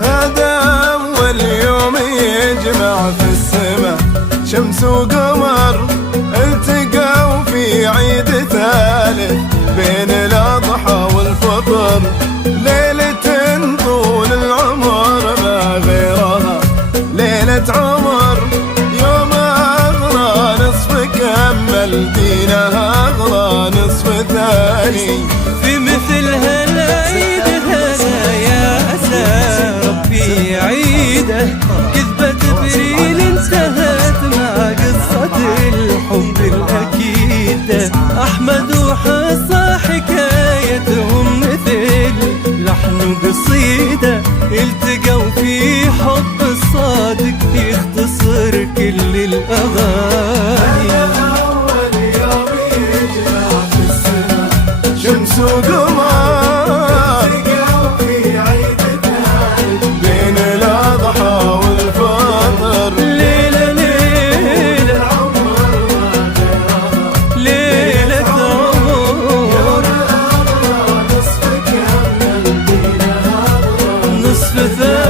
هذا أول يوم يجمع في السماء شمس وقمر التقوا في عيد ثالث بين الأضحى والفطر، ليلة طول العمر ما غيرها ليلة عمر، يوم أغلى نصف كمل دينها أغلى نصف ثاني. في مثل هالعيد هذا يا أسى ربي عيده، كذبة جبريل انتهت مع قصة الحب الأكيدة، أحمد وحصى حكايتهم مثل لحن قصيدة، التقوا في حب الصادق يختصر كل الأغاني. أول يوم يجمع في السماء شمس وقمر التقوا في عيد ثالث بين الأضحى والفطر، ليلة ليلة عمر ما غيرها ليلة عمر نصف كمل دينها نصف ثاني.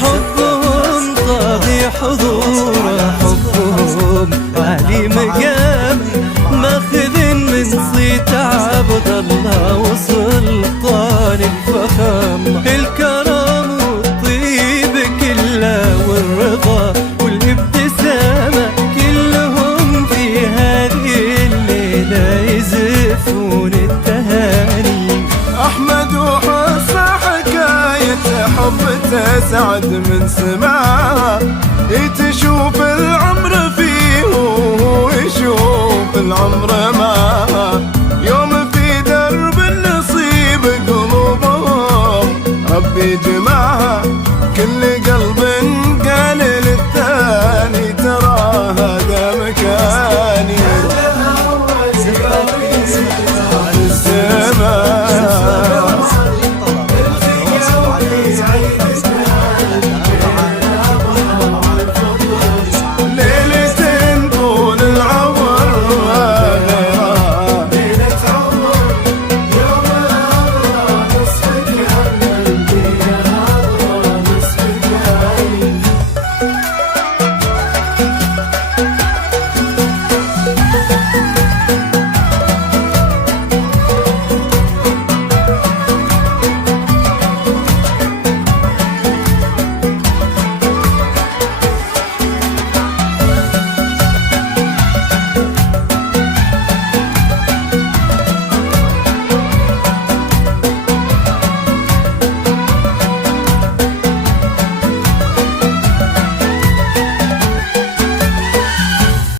حبهم طاغي حضوره، حبهم عالي مقام ماخذ من صيت عبد الله وسلطان الفخام، الكرم والطيب كله والرضا والابتسامة كلهم في هذه الليلة يزفون التهاني. أحمد وحصى حكاية حب تسعد من سماها، تشوف العمر فيه وهو يشوف العمر معها، يوم في درب النصيب قلوبهم ربي جمعها كل